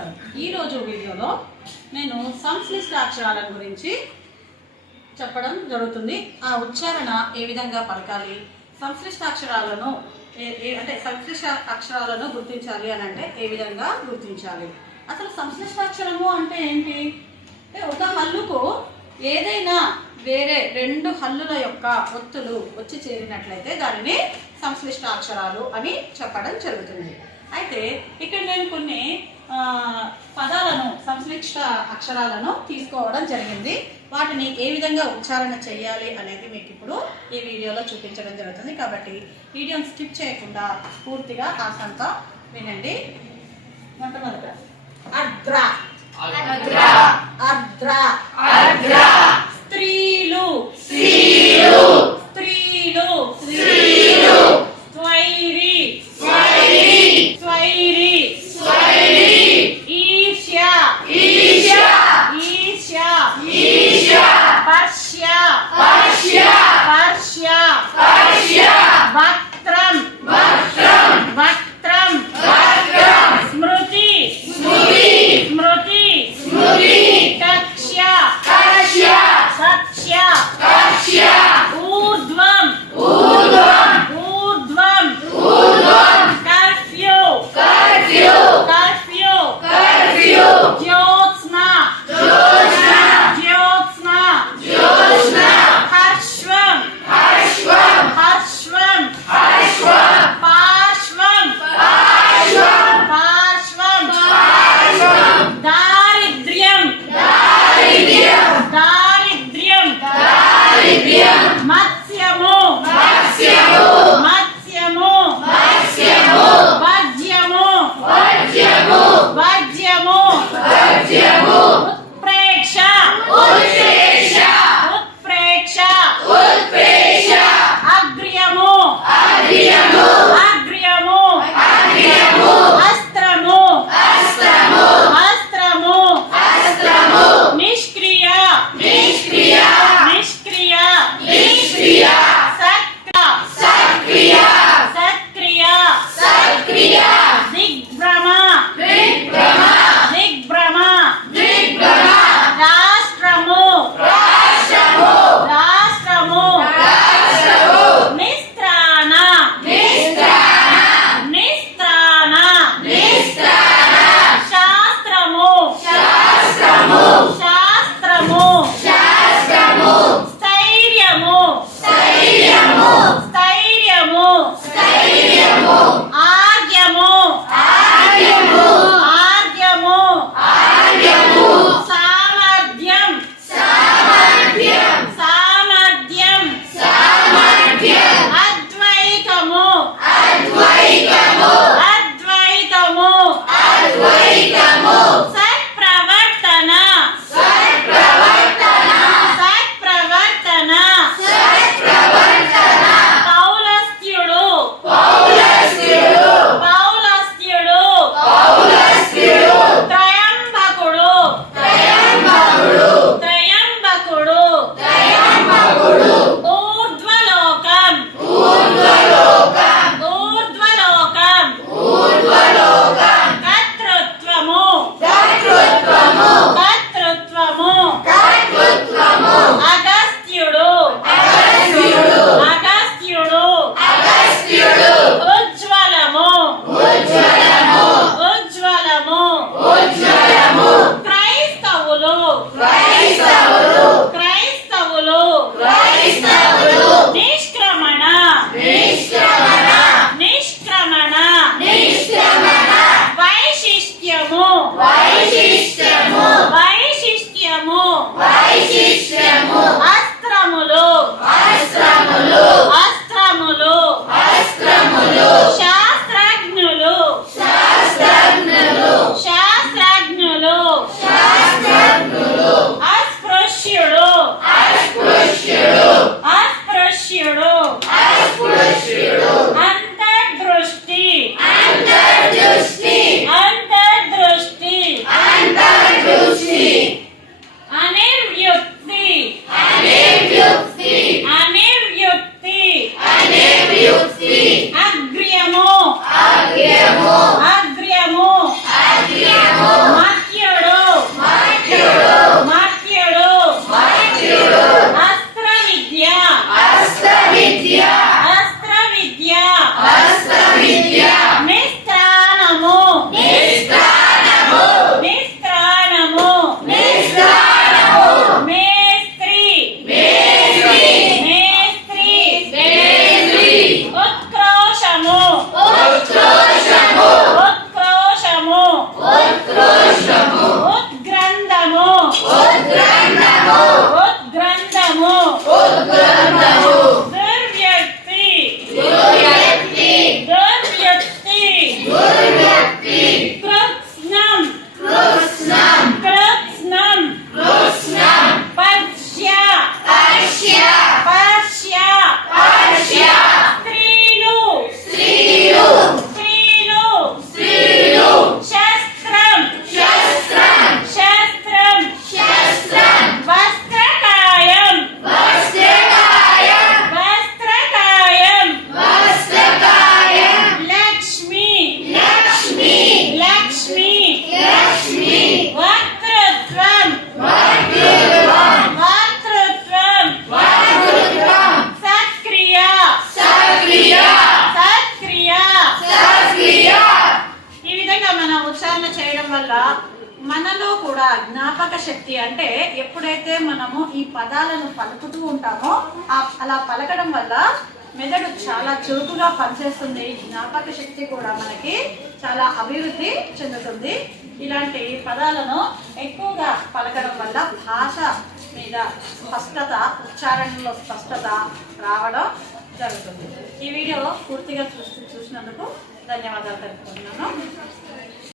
నమస్కారం ఈరోజు వీడియోలో నేను సంశ్లిష్ట అక్షరాల గురించి చెప్పడం జరుగుతుంది. ఆ ఉచ్చారణ ఏ విధంగా పలకాలి? సంశ్లిష్ట అక్షరాలను అంటే సంశ్లిష్ట అక్షరాలను గుర్తించాలి అని అంటే ఏ విధంగా గుర్తించాలి? అసలు సంశ్లిష్ట అక్షరము అంటే ఏంటి? అంటే ఒక హల్లుకు ఏదైనా వేరే రెండు హల్లుల యొక్క ఒత్తులు వచ్చి చేరినట్లయితే దానిని సంశ్లిష్ట అక్షరాలు అని చెప్పడం జరుగుతుంది. అయితే ఇక్కడ నేను కొన్ని పదాలను సంశ్లిష్ట అక్షరాలను తీసుకోవడం జరిగింది. వాటిని ఏ విధంగా ఉచ్చారణ చేయాలి అనేది మీకు ఇప్పుడు ఈ వీడియోలో చూపించడం జరుగుతుంది. కాబట్టి వీడియోని స్కిప్ చేయకుండా పూర్తిగా కాసంతా వినండి. మొట్టమొదట. అర్ద్ర. అర్ద్ర. స్త్రీలు ఎప్పుడైతే మనము ఈ పదాలను పలుకుతూ ఉంటామో అలా పలకడం వల్ల మెదడు చాలా చురుకుగా పనిచేస్తుంది. జ్ఞాపక శక్తి కూడా మనకి చాలా అభివృద్ధి చెందుతుంది. ఇలాంటి పదాలను ఎక్కువగా పలకడం వల్ల భాష మీద స్పష్టత ఉచ్చారణలో స్పష్టత రావడం జరుగుతుంది. ఈ వీడియో పూర్తిగా చూసి చూసినందుకు ధన్యవాదాలు తెలుపుతున్నాను